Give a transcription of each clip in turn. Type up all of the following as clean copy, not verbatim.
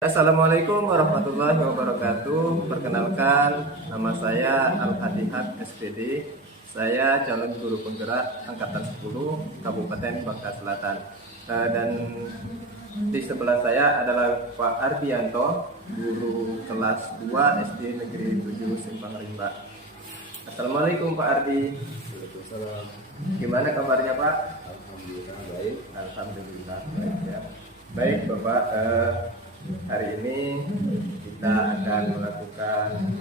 Assalamualaikum warahmatullahi wabarakatuh. Perkenalkan, nama saya Al-Hatihad SPD. Saya calon guru penggerak angkatan 10 Kabupaten Bangka Selatan. Dan di sebelah saya adalah Pak Ardianto, guru kelas 2 SD Negeri 7 Simpang Rimba. Assalamualaikum Pak Ardi. Waalaikumsalam. Gimana kabarnya Pak? Alhamdulillah baik. Alhamdulillah baik ya. Baik Bapak, hari ini kita akan melakukan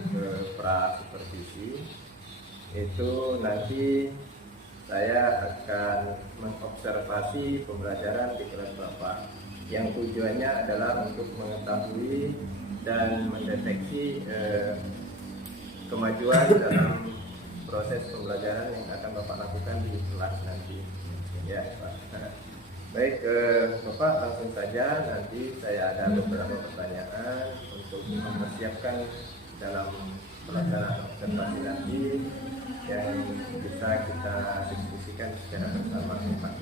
pra-supervisi. Itu nanti saya akan mengobservasi pembelajaran di kelas Bapak, yang tujuannya adalah untuk mengetahui dan mendeteksi kemajuan dalam proses pembelajaran yang akan Bapak lakukan di kelas nanti. Ya, Pak. Baik, Bapak langsung saja. Nanti saya ada beberapa pertanyaan untuk mempersiapkan dalam pelaksanaan observasi nanti yang bisa kita diskusikan secara bersama, Pak.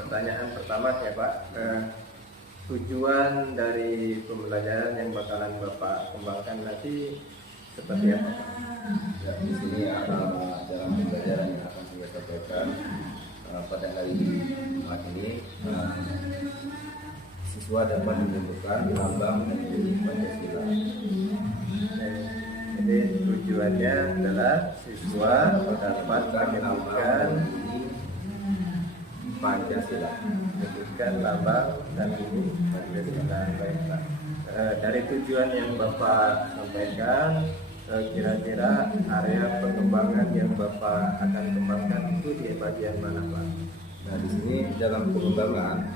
Pertanyaan pertama ya Pak, tujuan dari pembelajaran yang bakalan Bapak kembangkan nanti seperti apa? Ya, di sini dalam pembelajaran yang akan saya sampaikan pada hari Jumat ini, siswa dapat menyebutkan lambang dan nilai Pancasila. Jadi tujuannya adalah siswa dapat menyebutkan Pancasila, menyebutkan lambang dan nilai Pancasila. Baik, Pak. Dari tujuan yang Bapak sampaikan, kira-kira area pengembangan yang Bapak akan kembangkan itu di bagian mana, Pak? Nah, di sini dalam pengembangan,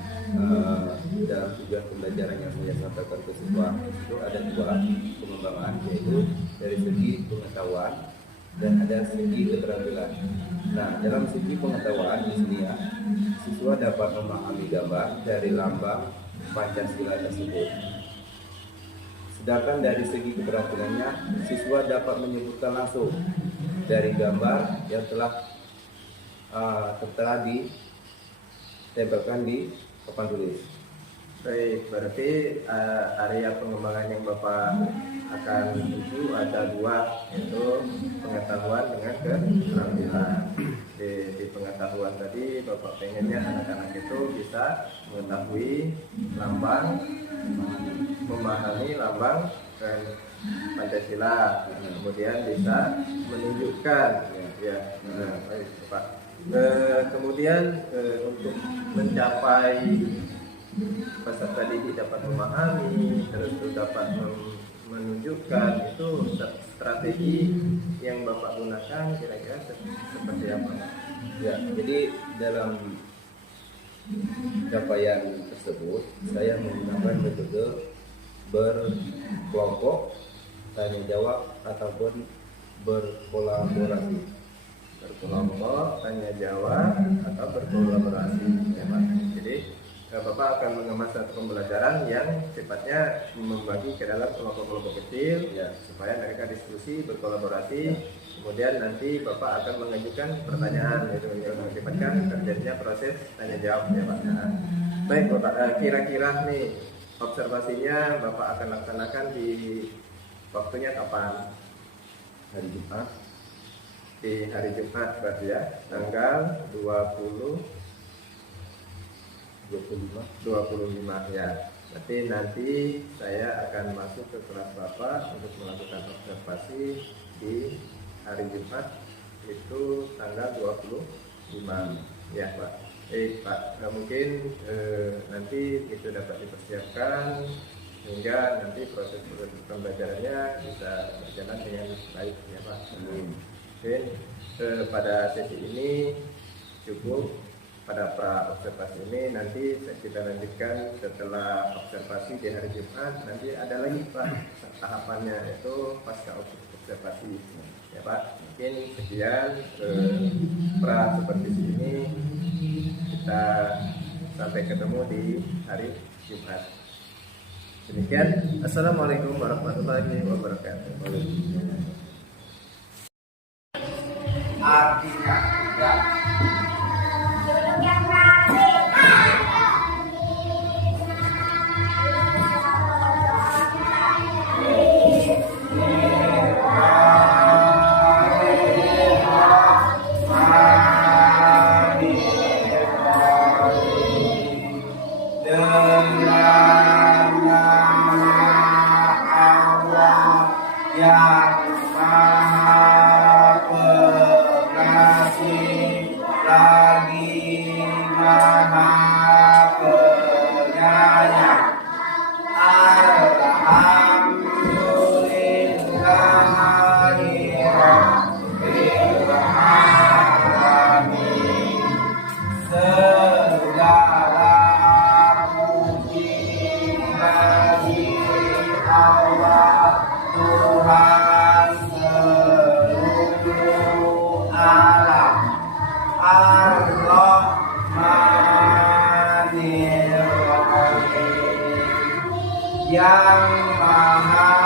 dalam tujuan pembelajaran yang saya sampaikan ke siswa itu ada dua pengembangan, yaitu dari segi pengetahuan dan ada segi keterampilan. Nah, dalam segi pengetahuan di sini ya, siswa dapat memahami gambar dari lambang Pancasila tersebut. Sedangkan dari segi keterampilannya, siswa dapat menyebutkan langsung dari gambar yang telah ditempelkan di papan tulis. Baik, berarti area pengembangan yang Bapak akan tuju ada dua, yaitu pengetahuan dengan keterampilan. Di pengetahuan tadi Bapak pengennya anak-anak itu bisa mengetahui lambang, memahami lambang dan Pancasila, kemudian bisa menunjukkan ya. Baik Pak. Kemudian untuk mencapai peserta didik dapat memahami, terus dapat menunjukkan, itu strategi yang Bapak gunakan kira-kira seperti apa? Ya, jadi dalam capaian tersebut saya menggunakan metode berkelompok, tanya jawab ataupun berkolaborasi. Berkelompok, tanya jawab atau berkolaborasi ya Pak. Jadi Bapak akan mengemas satu pembelajaran yang sifatnya membagi ke dalam kelompok-kelompok kecil ya, supaya mereka diskusi, berkolaborasi. Kemudian nanti Bapak akan mengajukan pertanyaan, yaitu mengakibatkan terjadinya proses tanya jawab ya Pak. Nah, baik Bapak, kira-kira nih observasinya Bapak akan laksanakan di waktunya kapan? Hari Jumat. Di hari Jumat berarti ya, tanggal 25 ya. Berarti nanti saya akan masuk ke kelas Bapak untuk melakukan observasi di hari Jumat, itu tanggal 25 ya Pak. Pak, mungkin nanti itu dapat dipersiapkan hingga nanti proses pembelajarannya bisa berjalan dengan baik ya Pak. Mungkin pada sesi ini cukup. Pada pra observasi ini nanti kita lanjutkan setelah observasi di hari Jumat. Nanti ada lagi Pak tahapannya, yaitu pasca observasi ya Pak. Mungkin sekian pra supervisi ini, kita sampai ketemu di hari Jumat. Demikian, assalamualaikum warahmatullahi wabarakatuh. Allah Tuhan seluruh alam, Ar-Rahmanir Rahim, yang Maha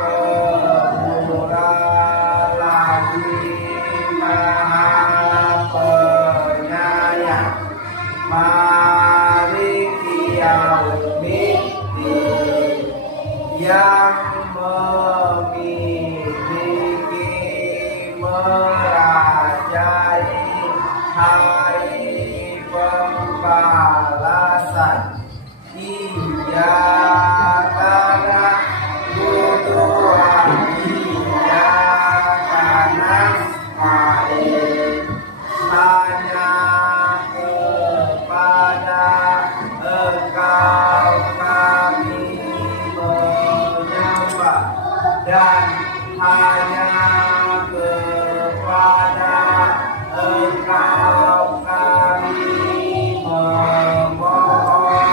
Pemurah lagi Maha Penyayang, Maliki Yaumiddin, yang memiliki merajai hari pembalasan. Iyyaka na'budu wa iyyaka nasta'in. Hanya kepada Engkau kami menyembah, dan hanya kepada Engkau kami memohon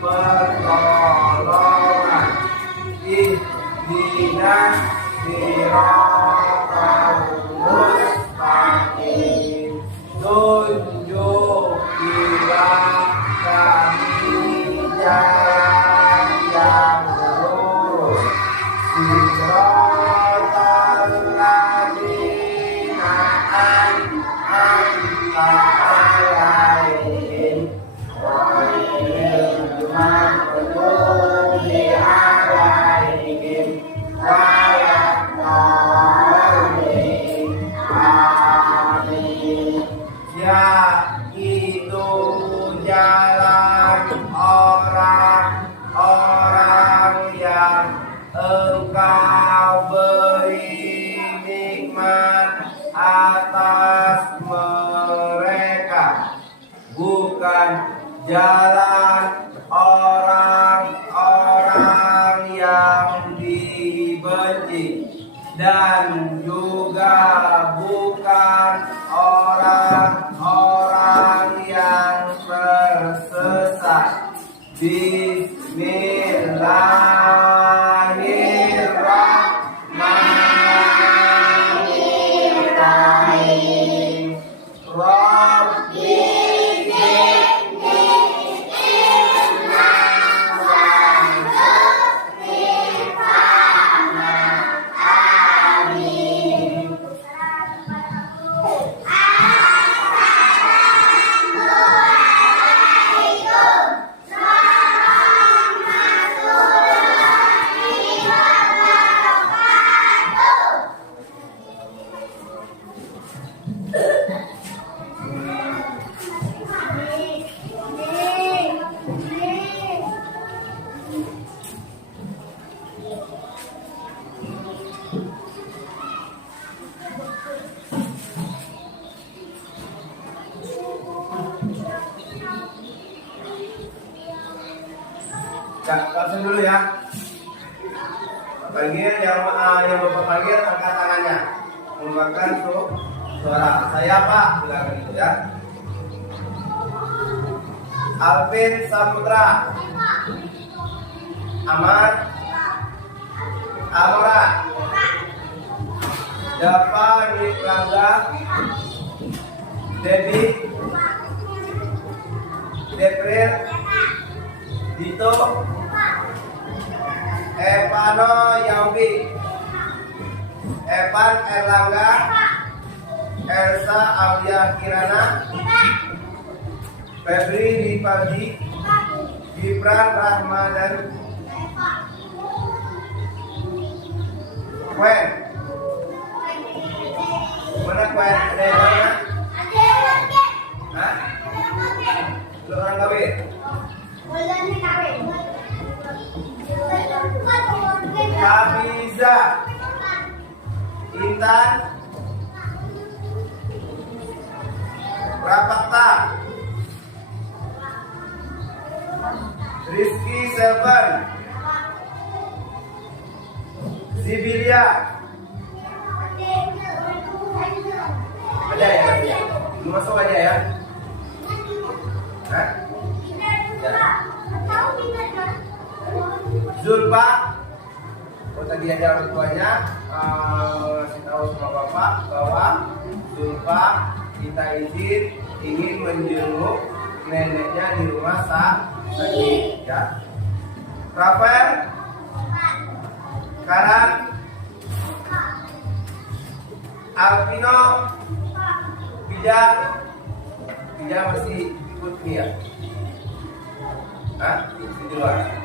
pertolongan. Ihdinas siratal mustaqim, tunjukilah kami jalan yang lurus. Siratal ladzina an'amta alaihim ghairil maghdubi alaihim waladdallin. Amin. Yaitu jalan orang-orang yang Engkau beri nikmat atas mereka, bukan jalan orang-orang yang dibenci, dan juga bukan orang-orang yang tersesat. Bismillahirrahmanirrahim. Rabbi zidni ilman warzuqni fahma. Amin. Langsung dulu ya. Panggil yang Bapak panggil, angkat tangannya. Menggunakan suara. Saya Pak, bilang gitu ya. Alvin Saputra, Ahmad Amora, Dapa Niplangga, Dedi, Depril, Dito, Evano Yaubi, Evan Erlangga, Elsa Alia Kirana, Febri Dipagi, Gibran Rahmadan, Kuen, mana Kuen? Ada yang mana? Hah? Lu orang kawin? Hafiza, Intan, Rapakta, Rizky Selvan, Zibilia. Ada ya? Lu masuk aja ya. Hah? Ya. Zulfa, tadi ada orang tuanya ngasih tahu sama bapak bahwa sumpah kita izin ingin menjenguk neneknya di rumah sakit, ya. Rafael, Karan, Alvino, Pija masih ikut nih ya? Hah? Di luar. Ya.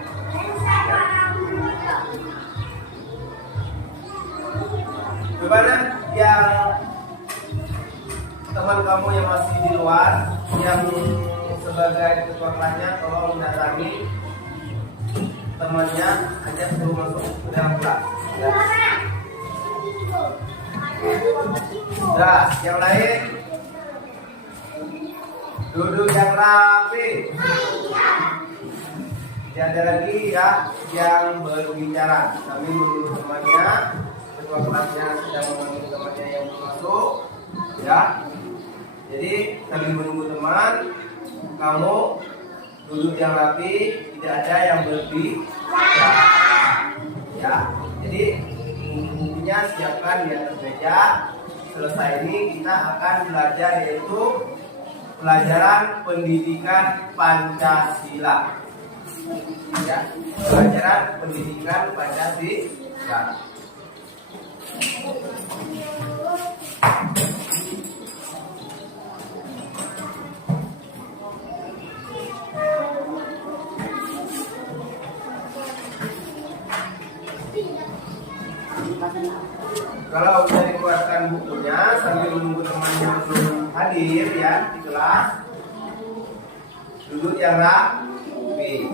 Gimana yang teman kamu yang masih di luar, yang sebagai ketua kelasnya tolong mendatangi temannya, ajak suruh masuk ke dalam kelas. Ya. Nah, yang lain duduk yang rapi. Tidak ada lagi ya yang berbicara. Kami menunggu temannya, ketua kelasnya sedang menunggu temannya yang masuk, ya. Jadi kami menunggu teman, kamu duduk yang rapi, tidak ada yang berbicara, ya. Jadi bukunya siapkan di atas meja. Selesai ini kita akan belajar yaitu pelajaran pendidikan Pancasila. Ya, pelajaran pendidikan Pancasila. Kalau sudah dikeluarkan bukunya sambil menunggu temannya belum hadir ya di kelas, duduk yang rapi.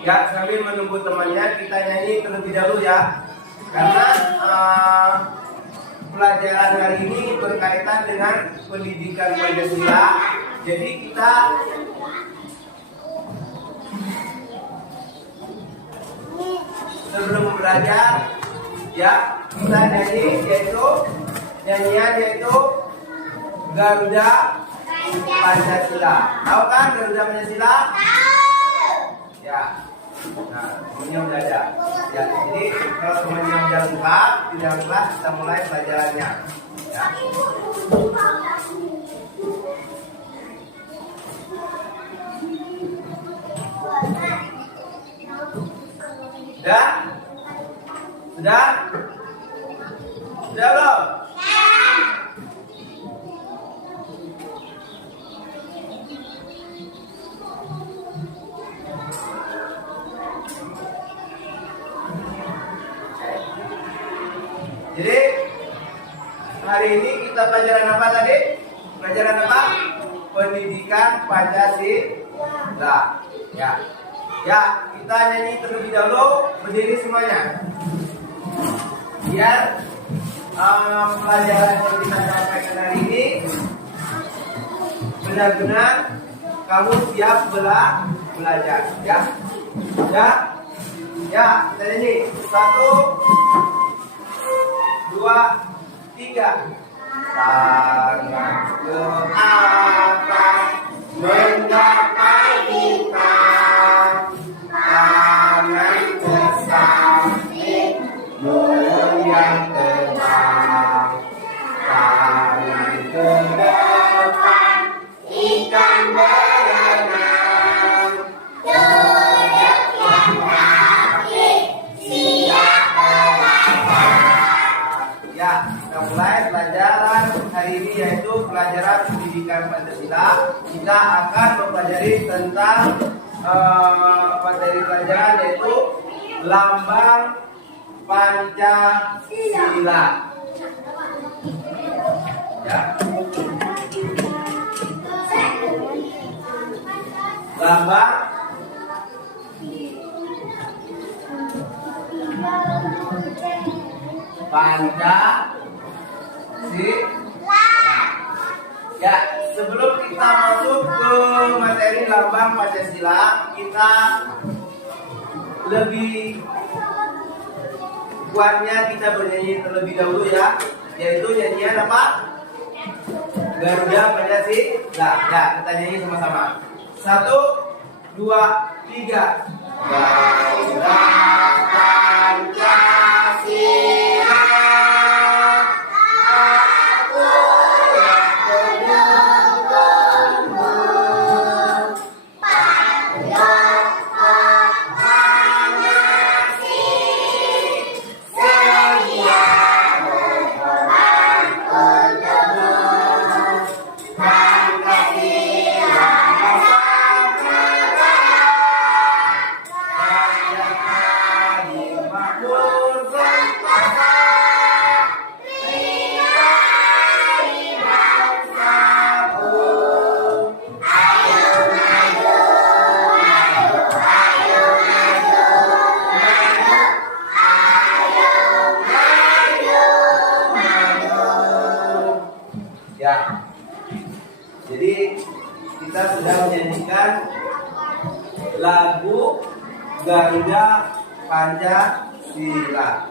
Ya, sambil menunggu temannya kita nyanyi terlebih dahulu ya. Karena pelajaran hari ini berkaitan dengan pendidikan Pancasila. Jadi kita sebelum belajar ya, kita nyanyi yaitu Garuda Pancasila. Tahu kan Garuda Pancasila? Ya. Nah, semuanya udah ada. Ya, jadi kalau semuanya udah lengkap, di dalam kelas kita mulai pelajarannya. Ya. Sudah? Sudah? Sudah belum? Jadi hari ini kita pelajaran apa tadi? Pelajaran apa? Pendidikan Pancasila. Ya. Ya, kita nyanyi terlebih dahulu, berdiri semuanya. Biar pelajaran yang kita sampaikan hari ini benar-benar kamu siap belajar, ya. Ya. Ya, kita nyanyi. 1, 2, 3. Tangan ke atas menggapai kita, tangan ke samping mulut yang terbang, tangan ke depan ikan berenang, duduk yang rapi siap belajar. Ya, kita mulai. selesai pelajaran hari ini, yaitu pelajaran pendidikan Pancasila. Kita akan mempelajari tentang materi pelajaran yaitu lambang Pancasila. Ya. Lambang Pancasila. Ya, sebelum kita masuk ke materi lambang Pancasila, kita lebih kuatnya kita bernyanyi terlebih dahulu ya, yaitu nyanyian apa? Garuda Pancasila. Ya, kita nyanyi sama-sama. 1, 2, 3. Garuda Pancasila. Ya, jadi kita sudah menyanyikan lagu Garuda Pancasila.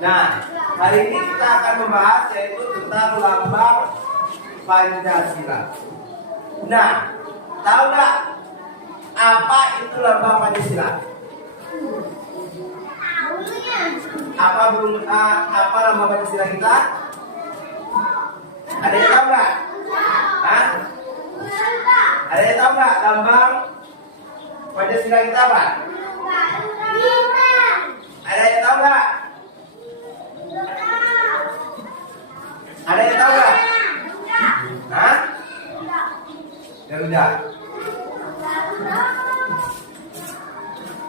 Nah, hari ini kita akan membahas yaitu tentang lambang Pancasila. Nah, tahu nggak apa itu lambang Pancasila? Apa lambang Pancasila kita? Ada yang tahu nggak? Hah? Ada yang tahu nggak lambang Pancasila kita apa? Ada yang tahu nggak? Ada yang tahu nggak? Hah? Garuda.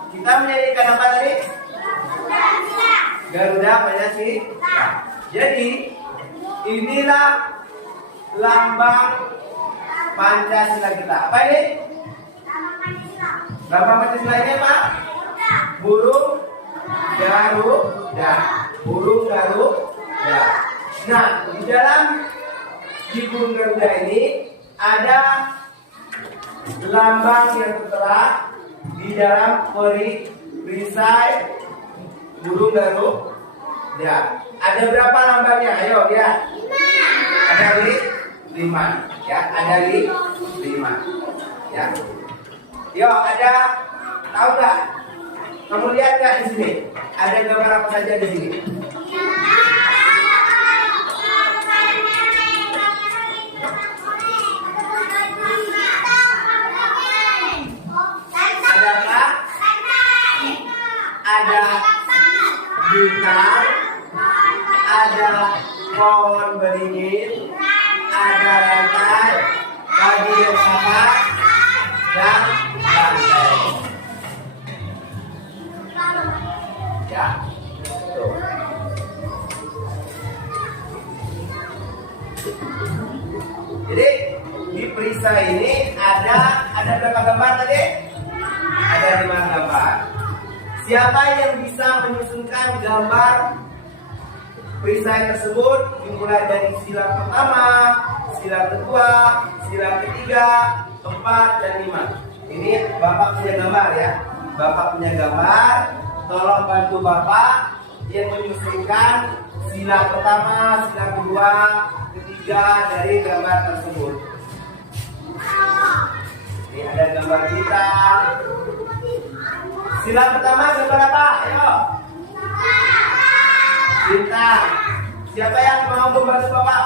Kita menyanyikan apa tadi? Garuda Pancasila. Jadi inilah lambang Pancasila kita. Apa ini? Lambang Pancasila ini apa? Burung Garuda. Burung Garuda. Nah, di burung Garuda ini ada lambang yang tertera di dalam perisai burung Garuda. Ada berapa lambangnya? Ayo lihat. Ada 5. Ya, ada 5. Ya. Yo, ada tahu nggak? Kamu lihat nggak di sini? Ada gambar apa saja di sini? Ada apa? Ada bintang, ada pohon beringin, ada rantai, pagi dan sahar, dan lantai. Ya, tuh. Jadi di perisai ini ada berapa gambar tadi? Ada 5 gambar. Siapa yang bisa menyusunkan gambar perisai tersebut dimulai dari sila pertama, sila kedua, sila ketiga, 4, dan 5. Ini Bapak punya gambar ya. Bapak punya gambar. Tolong bantu Bapak yang menyusunkan sila pertama, sila kedua, ketiga dari gambar tersebut. Ini ada gambar bintang. Sila pertama gambar apa? Ayo. Bintang. Siapa yang mau membantu Bapak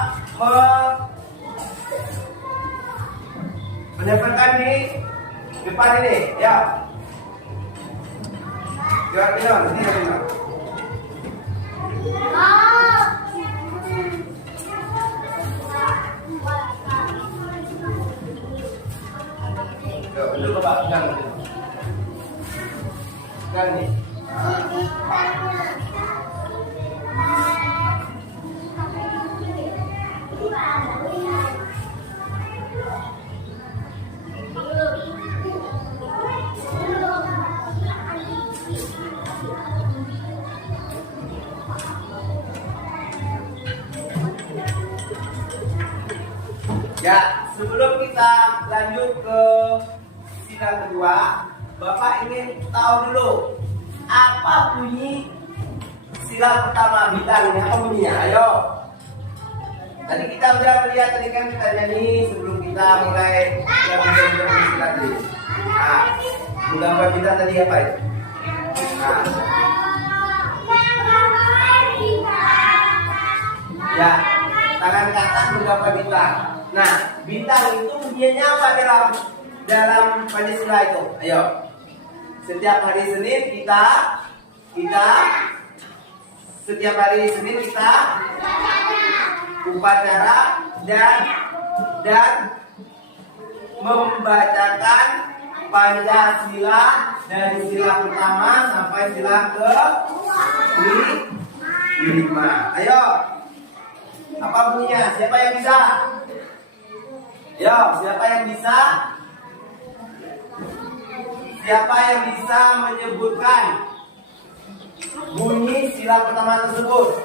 menempelkan di depan ini? Ya. Jawab ini. dulu Bapak pegang dulu. Pegang nih. Ya, sebelum kita lanjut ke sila kedua, Bapak ingin tahu dulu apa bunyi sila pertama bintang ini, apa bunyinya? Ayo. Tadi kita sudah melihat, tadi kan kita nyanyi sebelum kita mulai yang sila tadi. Nah, gambar bintang tadi apa itu? Nah. Ya, tangan kanan menggambar bintang. Nah, bintang itu bunyinya apa dalam Pancasila itu? Ayo. Setiap hari Senin kita setiap hari Senin kita upacara dan membacakan Pancasila dari sila pertama sampai sila ke-5. Ayo. Apa bunyinya? Siapa yang bisa? Yo, siapa yang bisa? Siapa yang bisa menyebutkan bunyi sila pertama tersebut?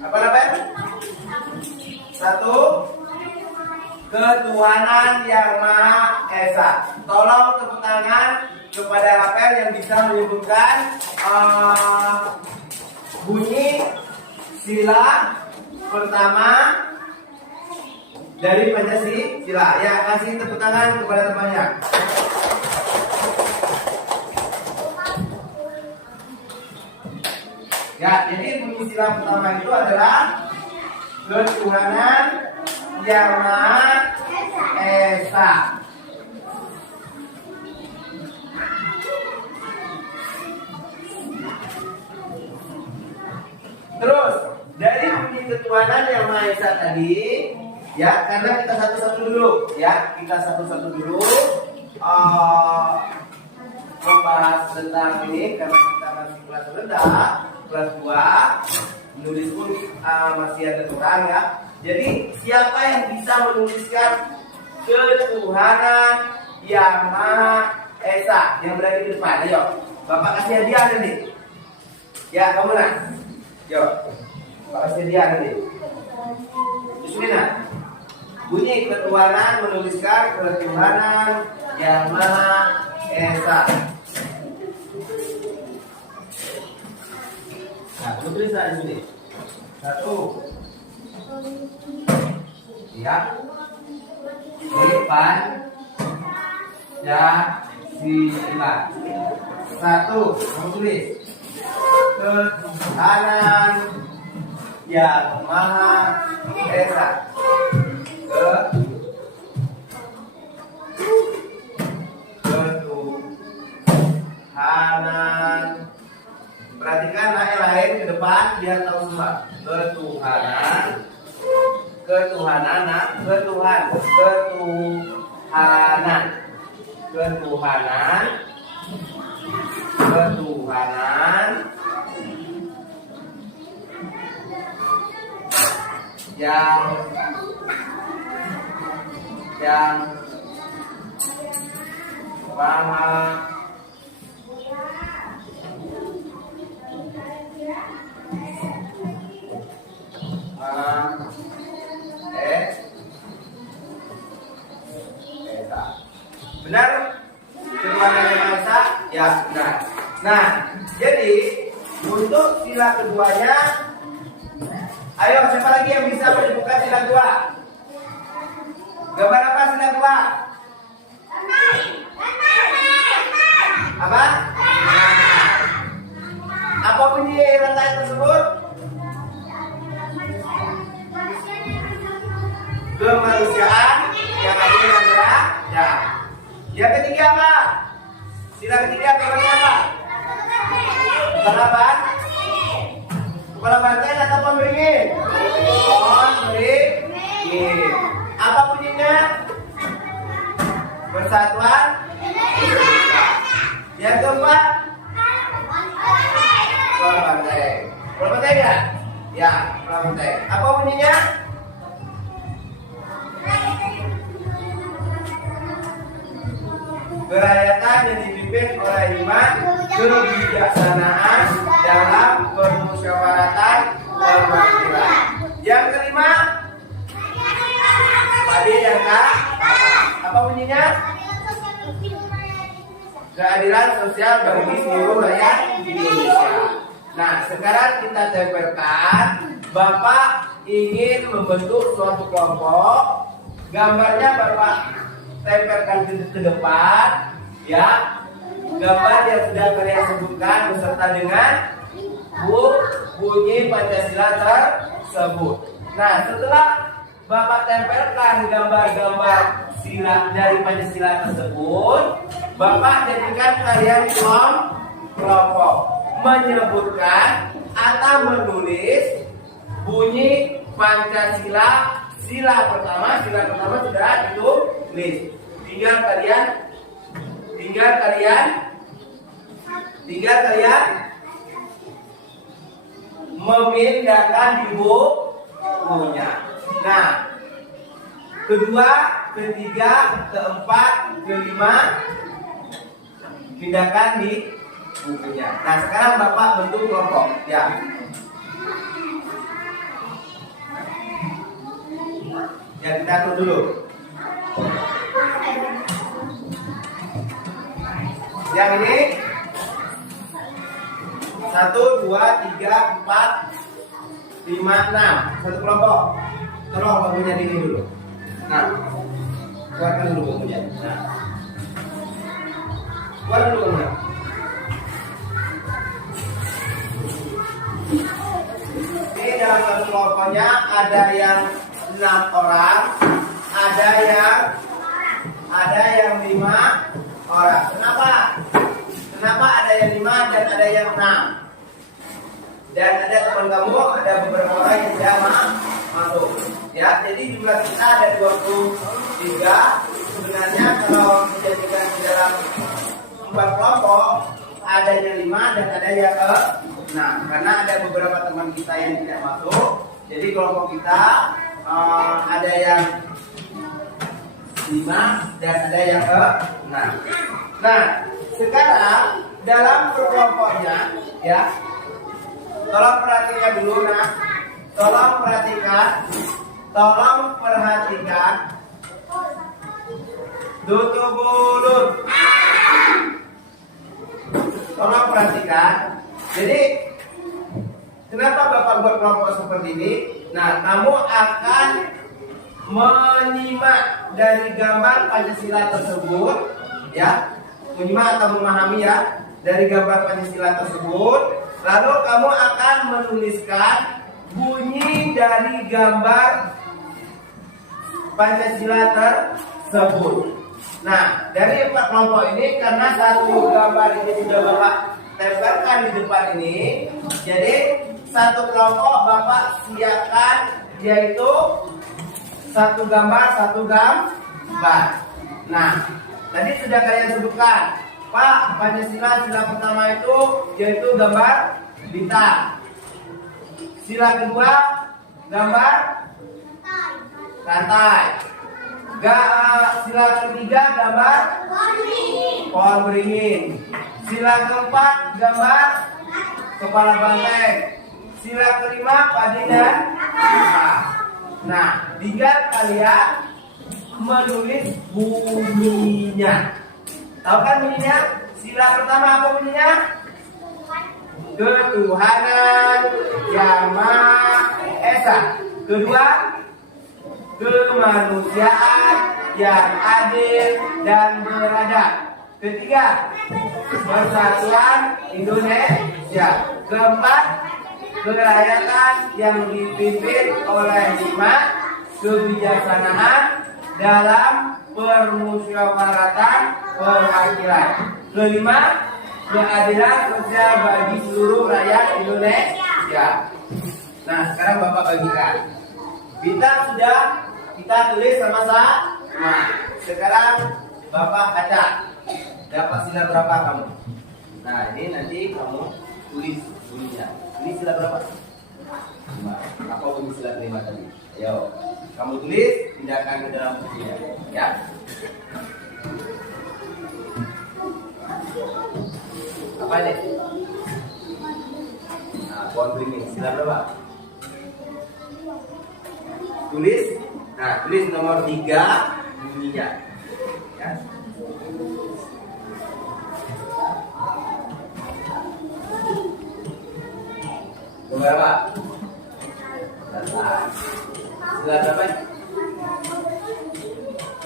Apa namanya? 1. Ketuhanan yang Maha Esa. Tolong tepuk tangan kepada Rafael yang bisa menyebutkan bunyi sila pertama dari Pancasila. Ya, kasih tepuk tangan kepada temannya. Ya, jadi bunyi sila pertama itu adalah ketuhanan yang Maha Esa. Terus dari bunyi ketuhanan yang Maha Esa tadi, ya, karena kita satu-satu dulu, ya, kita satu-satu dulu membahas tentang ini karena kita masih kelas rendah, kelas 2, menulis pun masih ada kurang, ya. Jadi siapa yang bisa menuliskan ketuhanan yang Maha Esa yang berada di depan? Ayo, Bapak kasih hadiah nanti. Ya, kamu nak. Yo. Kasih dia nanti. Bismillah. Bunyi ketuhanan menuliskan ketuhanan yang Maha Esa. Nah, tulis di sini. 1. Ya. Depan. Ya. Sila. 1. Kamu tulis. Ketuhanan yang Maha Esa. Ketuhanan. Perhatikan yang lain ke depan biar tahu semua. Ketuhanan. Ketuhanan. Ketuhanan. Ketuhanan. Ketuhanan yang Maha Esa. Benar? Ketuhanan yang Maha Esa? Ya, benar. Nah, jadi untuk sila keduanya, ayo siapa lagi yang bisa menyebutkan sila kedua? Gambar apa sila kedua? Apa? Apa bunyi rantai tersebut? Kemanusiaan yang adil dan beradab. Ya. Yang ketiga apa? Sila ketiga gambarnya apa? Kepala banteng atau pemberingin? Pemberingin. Apa bunyinya? Persatuan. Yang keempat, Pulau Banteng. Pulau Banteng nggak? Ya, Pulau Banteng. Apa bunyinya? Kerakyatan yang dipimpin oleh iman, kebijaksanaan dalam permusyawaratan perwakilan. Yang kelima, tadi yang apa bunyinya? Keadilan sosial bagi seluruh rakyat Indonesia. Nah, sekarang kita tempelkan. Bapak ingin membentuk suatu kelompok. Gambarnya Bapak tempelkan ke depan, ya. Gambar yang sudah kalian sebutkan beserta dengan bunyi Pancasila tersebut. Nah, setelah Bapak tempelkan gambar-gambar sila dari Pancasila tersebut, Bapak jadikan kalian kelompok menyebutkan atau menulis bunyi Pancasila. Sila pertama sudah ditulis. Tinggal kalian memindahkan di bukunya. Nah, kedua, ketiga, keempat, kelima pindahkan di bukunya. Nah, sekarang Bapak bentuk kelompok, ya. Ya, kita atur dulu. Yang ini 1, 2, 3, 4, 5, 6. Satu kelompok. Tolong bukunya ini dulu. Nah, keluarkan dulu bukunya. Nah, keluarkan dulu bukunya. Ini dalam satu kelompoknya ada yang 6 orang, ada yang 5 orang. Kenapa ada yang 5 dan ada yang 6? Dan ada teman kamu, ada beberapa orang yang sudah masuk. Ya, jadi jumlah kita ada 23. Sebenarnya kalau dijadikan di dalam 4 kelompok, ada yang 5 dan ada yang 6. Karena ada beberapa teman kita yang tidak masuk. Jadi kelompok kita ada yang 5 dan ada yang 6. Nah, sekarang dalam kelompoknya, ya, tolong perhatikan dulu, nah, tolong perhatikan, tutup mulut, tolong perhatikan. Jadi, kenapa Bapak buat kelompok seperti ini? Nah, kamu akan menyimak dari gambar Pancasila tersebut, ya, menyimak atau memahami, ya, dari gambar Pancasila tersebut. Lalu kamu akan menuliskan bunyi dari gambar Pancasila tersebut. Nah, dari 4 kelompok ini, karena satu gambar ini sudah Bapak tempelkan di depan ini, jadi satu kelompok Bapak siapkan, yaitu satu gambar. Nah, tadi sudah kalian sebutkan, Pak, Pancasila sila pertama itu yaitu gambar bintang. Sila kedua gambar rantai. Sila ketiga gambar pohon beringin. Sila keempat gambar kepala banteng. Sila kelima padi dan buah. Nah, tinggal kalian menulis bunyinya. Tahu kan bunyinya? Sila pertama apa bunyinya? Ketuhanan Yang Maha Esa. Kedua, kemanusiaan yang adil dan beradab. Ketiga, persatuan Indonesia. Keempat, kerakyatan yang dipimpin oleh hikmat, kebijaksanaan dalam permusyawaratan perwakilan. Kelima, keadilan sosial bagi seluruh rakyat Indonesia. Nah, sekarang Bapak bagikan. Bintang sudah kita tulis sama-sama. Sekarang Bapak acak. Dapat sila berapa kamu? Nah, ini nanti kamu tulis bunyinya. Ini sila berapa? 5. Apa bunyi sila kelima tadi? Ayo, kamu tulis, pindahkan ke dalam bukunya, ya. Apa ini? Nah, pohon beringin, sila berapa? Tulis. Nah, tulis nomor 3 bunyinya, ya. Nomor berapa? Sila berapa?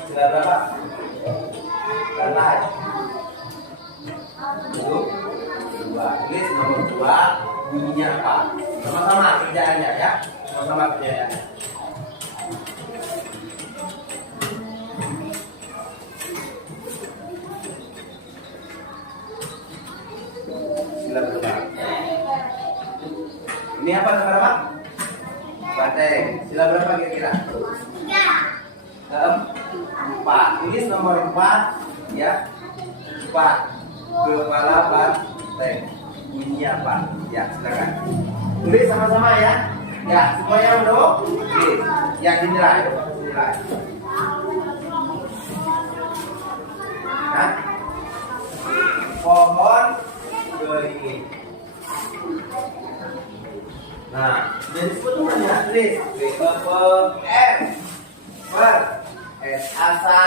Sila berapa? Sila itu 2. Tulis nomor 2 bunyinya apa? Sama-sama kerjaannya, ya. Sama-sama kerjaannya. Sila berapa? Ini apa nomor berapa? Banteng. Sila berapa kira-kira? 4. Tulis nomor 4, ya. 4. Kepala banteng. Bunyinya apa? Ya, silakan. Tulis sama-sama, ya. Ya, semuanya udah. Oke. Ya, dinilai. Dinilai. Nah, pohon beringin. Nah, jadi sebetulnya tulis BPR S asa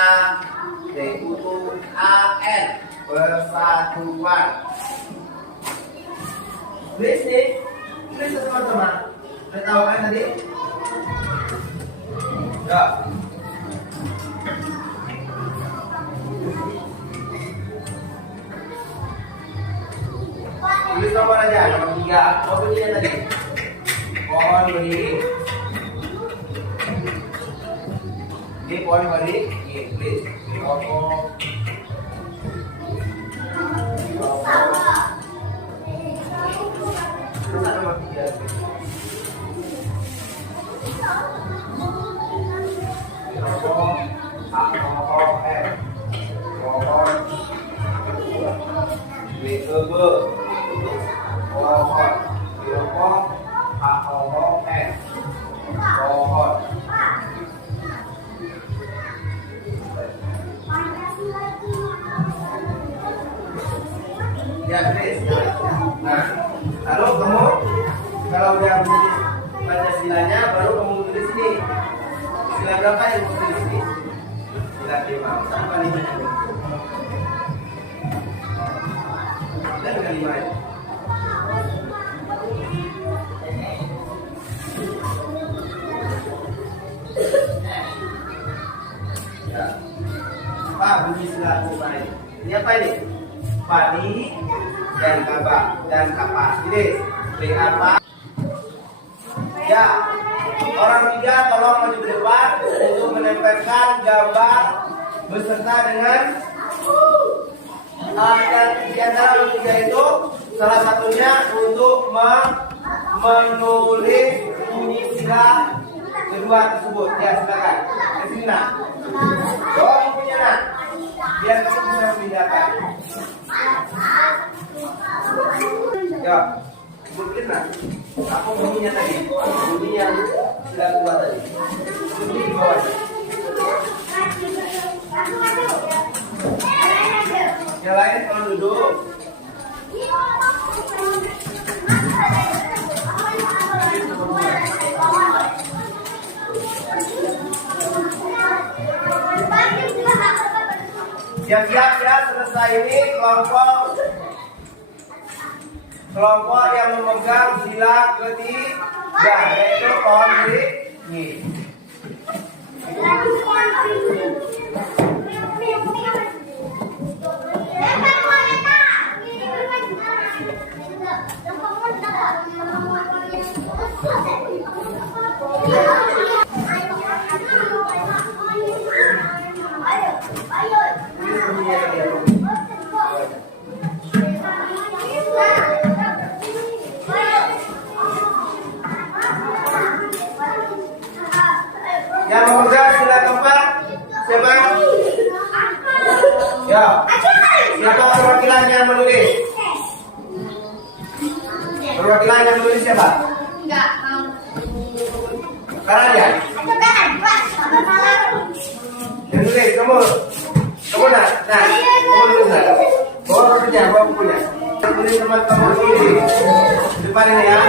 TUAN persatuan. Tulis nih, tulis teman-teman. Sudah tahu kan tadi? Ya. Tulis nomor aja, nomor 3. Apa bunyinya tadi? Pohon beringin. Ini pohon beringin. Tulis. Terus nomor 3. Ya, tulis. Nah, lalu kamu kalau udah menulis Pancasilanya, baru kamu tulis ini. Sila berapa yang kamu tulis ini? Sila 5. Apa 5-nya? Sila dengan 5 ya. Ya. Apa bunyi sila 5 ini? Ini apa ini? Padi dan kapak dan kapak. Ini apa? Ya, orang 3 tolong maju ke depan untuk menempelkan gambar beserta dengan dan di antara bertiga itu salah satunya untuk menulis bunyi sila kedua tersebut. Ya, silakan. Ke sini nak. Bawa bukunya nak. Biar kamu bisa membedakan. Ya, mungkin nak. Apa bunyinya tadi? Bunyi yang sila kedua tadi. Bunyi di bawah. Yang lain kalau duduk. Siap-siap ya, selesai ini kelompok yang memegang sila ketiga, yaitu pohon beringin. Yang memegang sila keempat siapa? Ya. Siapa perwakilan yang menulis? Perwakilan yang menulis siapa? Enggak mau. Kanan ya? Yang nulis kamu nak, kamu nulis nak. Bawa bukunya. Tulis teman kamu di depan ini ya.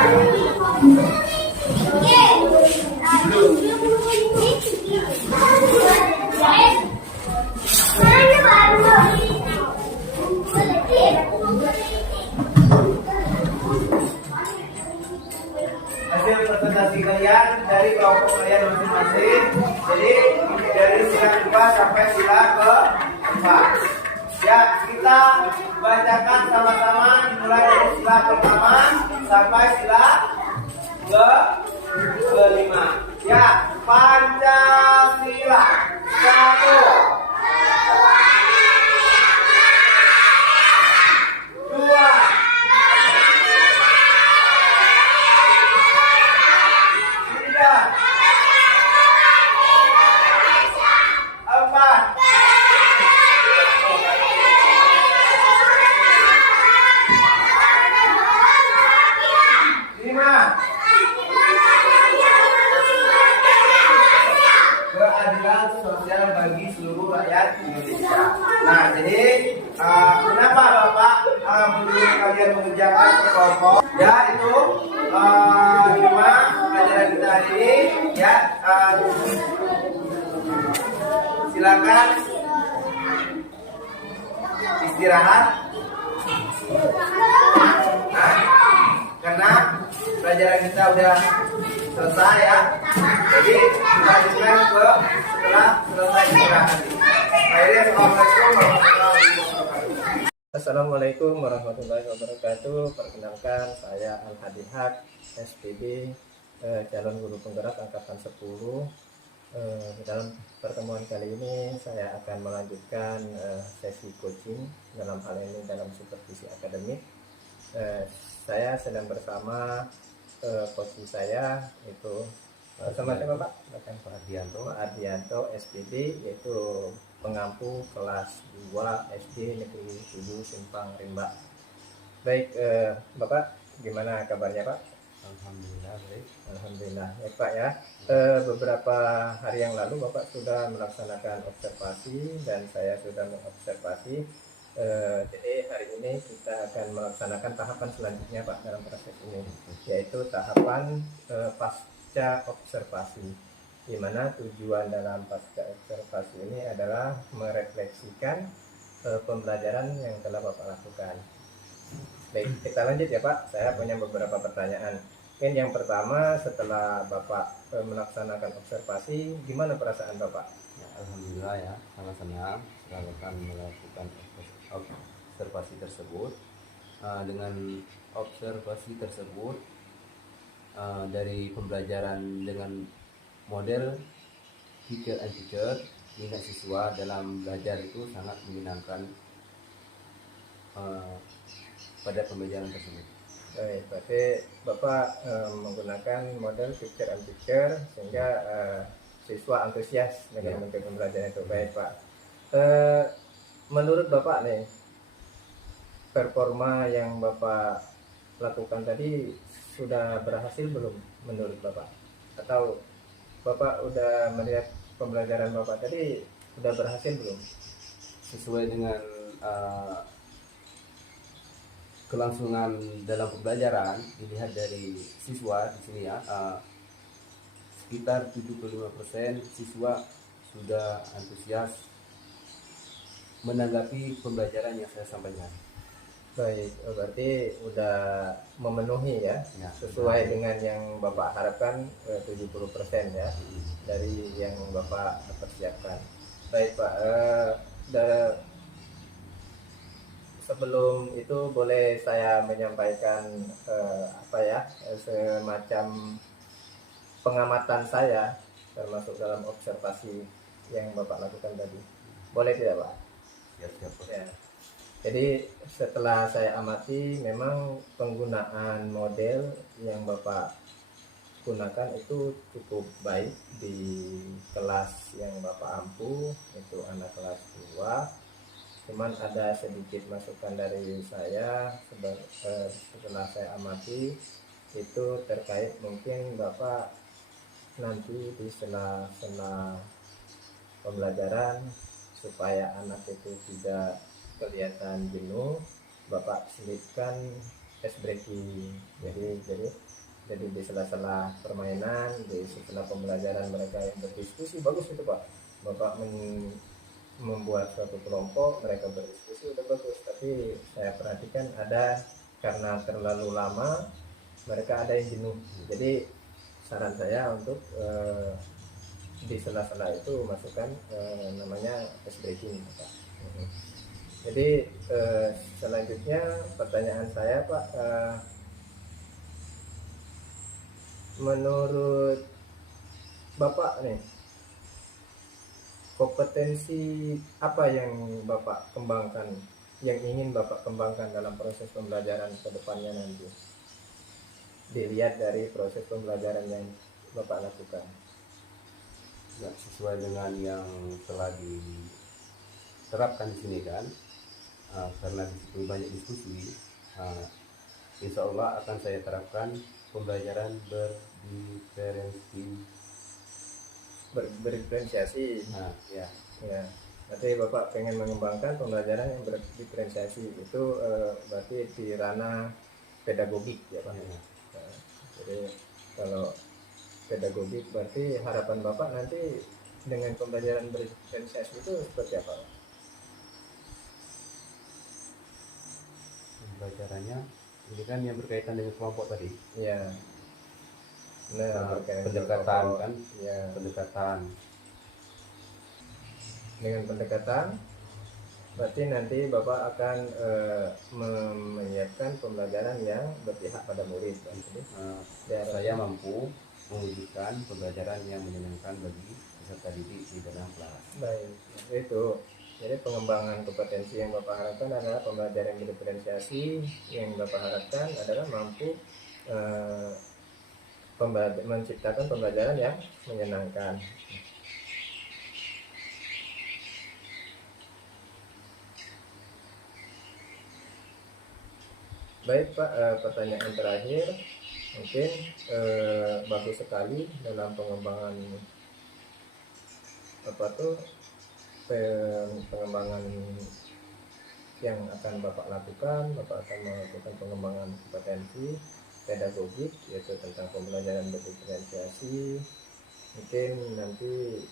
Hasil presentasi kalian dari kelompok kalian masing-masing. Jadi dari sila kedua sampai sila keempat. Ya, kita bacakan sama-sama dimulai dari sila pertama sampai sila kelima. Ya, Pancasila. 1, 2, 3, 4, 5. Keadilan sosial bagi seluruh rakyat Indonesia. Nah, jadi kenapa Bapak menyuruh kalian mengerjakan kelompok? Ya, itu cuma pelajaran kita hari ini. Ya, silakan istirahat. Nah, karena pelajaran kita udah selesai ya. Jadi kita lanjutkan ke setelah selesai istirahat. Akhirnya Assalamualaikum warahmatullahi wabarakatuh. Perkenalkan, saya Al Hadihak, SPB, calon guru penggerak angkatan 10. Dalam pertemuan kali ini saya akan melanjutkan sesi coaching, dalam hal ini dalam supervisi akademik. Saya sedang bersama coach saya, itu sama siapa Pak? Pak Ardianto SPB, yaitu pengampu kelas 2 SD Negeri 7 Simpang Rimba. Baik, Bapak gimana kabarnya Pak? Alhamdulillah baik. Alhamdulillah ya Pak ya. Beberapa hari yang lalu Bapak sudah melaksanakan observasi dan saya sudah mengobservasi. Jadi hari ini kita akan melaksanakan tahapan selanjutnya Pak dalam proses ini, yaitu tahapan pasca observasi, di mana tujuan dalam pasca observasi ini adalah merefleksikan pembelajaran yang telah Bapak lakukan. Baik, kita lanjut ya Pak. Saya punya beberapa pertanyaan. Mungkin yang pertama, setelah Bapak melaksanakan observasi, gimana perasaan Bapak? Ya, alhamdulillah ya, sangat senang setelah akan melakukan observasi tersebut. Dengan observasi tersebut, dari pembelajaran dengan model teacher and teacher, minat siswa dalam belajar itu sangat menyenangkan pada pembelajaran tersebut. Baik, berarti Bapak menggunakan model teacher and teacher sehingga siswa antusias dengan mengikuti pembelajaran itu. Baik Pak. Menurut Bapak nih, performa yang Bapak lakukan tadi sudah berhasil belum menurut Bapak? Atau Bapak udah melihat pembelajaran Bapak tadi sudah berhasil belum? Sesuai dengan kelangsungan dalam pembelajaran, dilihat dari siswa di sini ya, sekitar 75% siswa sudah antusias menanggapi pembelajaran yang saya sampaikan. Baik, berarti udah memenuhi ya, sesuai dengan yang Bapak harapkan, 70% ya dari yang Bapak persiapkan. Baik Pak, sebelum itu boleh saya menyampaikan semacam pengamatan saya termasuk dalam observasi yang Bapak lakukan tadi. Boleh tidak Pak? Siap. Ya. Jadi setelah saya amati, memang penggunaan model yang Bapak gunakan itu cukup baik di kelas yang Bapak ampu, itu anak kelas 2. Cuman ada sedikit masukan dari saya setelah saya amati, itu terkait mungkin Bapak nanti di sela-sela pembelajaran, supaya anak itu tidak kelihatan jenuh, Bapak selipkan ice breaking. Jadi di sela-sela permainan, di setelah pembelajaran mereka yang berdiskusi, bagus itu Pak. Bapak membuat suatu kelompok, mereka berdiskusi, udah bagus. Tapi saya perhatikan ada, karena terlalu lama mereka ada yang jenuh. Jadi saran saya untuk di sela-sela itu masukkan namanya ice breaking Pak. Jadi selanjutnya pertanyaan saya Pak, menurut Bapak nih, kompetensi apa yang Bapak kembangkan, yang ingin Bapak kembangkan dalam proses pembelajaran ke depannya nanti, dilihat dari proses pembelajaran yang Bapak lakukan? Ya, sesuai dengan yang telah diterapkan di sini kan, karena di situ banyak diskusi, insya Allah akan saya terapkan pembelajaran berdiferensiasi. Ya. Berarti Bapak pengen mengembangkan pembelajaran yang berdiferensiasi, itu berarti di ranah pedagogik ya Pak. Ya. Jadi kalau pedagogik, berarti harapan Bapak nanti dengan pembelajaran berdiferensiasi itu seperti apa? Pembelajarannya ini kan yang berkaitan dengan kelompok tadi. Ya. Pendekatan kan? Ya. Pendekatan. Dengan pendekatan, berarti nanti Bapak akan menyiapkan pembelajaran yang berpihak pada murid. Saya mampu mewujudkan pembelajaran yang menyenangkan bagi peserta didik di dalam kelas. Baik, itu. Jadi pengembangan kompetensi yang Bapak harapkan adalah pembelajaran yang diferensiasi. Yang Bapak harapkan adalah mampu menciptakan pembelajaran yang menyenangkan. Baik Pak, pertanyaan terakhir, mungkin bagus sekali dalam pengembangan pengembangan yang akan Bapak lakukan. Bapak akan melakukan pengembangan kompetensi pedagogik, yaitu tentang pembelajaran berdiferensiasi. Mungkin nanti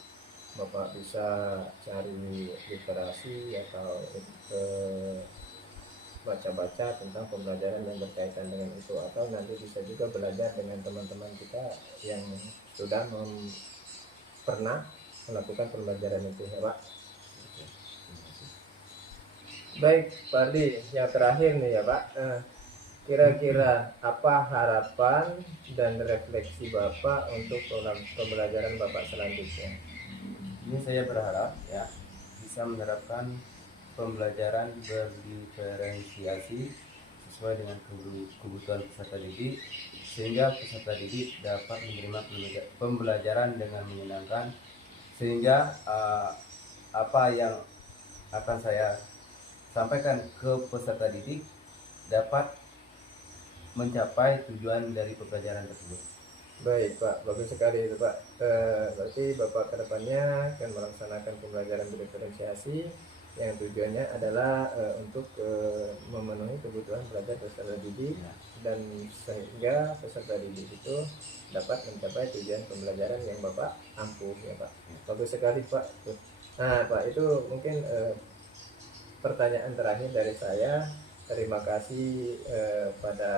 Bapak bisa cari literasi atau baca-baca tentang pembelajaran yang berkaitan dengan itu, atau nanti bisa juga belajar dengan teman-teman kita yang sudah pernah melakukan pembelajaran itu ya Pak. Baik Pak Ardi, yang terakhir nih ya Pak, kira-kira apa harapan dan refleksi Bapak untuk pembelajaran Bapak selanjutnya? Ini saya berharap ya bisa menerapkan pembelajaran berdiferensiasi sesuai dengan kebutuhan peserta didik, sehingga peserta didik dapat menerima pembelajaran dengan menyenangkan, sehingga apa yang akan saya sampaikan ke peserta didik dapat mencapai tujuan dari pembelajaran tersebut. Baik Pak, bagus sekali itu Pak. Berarti Bapak kedepannya akan melaksanakan pembelajaran berdiferensiasi yang tujuannya adalah untuk memenuhi kebutuhan pelajar peserta didik, dan sehingga peserta didik itu dapat mencapai tujuan pembelajaran yang Bapak ampuh ya Pak. Bagus sekali Pak. Nah Pak, itu mungkin pertanyaan terakhir dari saya. Terima kasih pada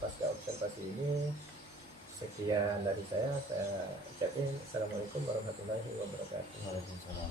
pasca observasi ini. Sekian dari saya ucapin Assalamualaikum warahmatullahi wabarakatuh. Waalaikumsalam.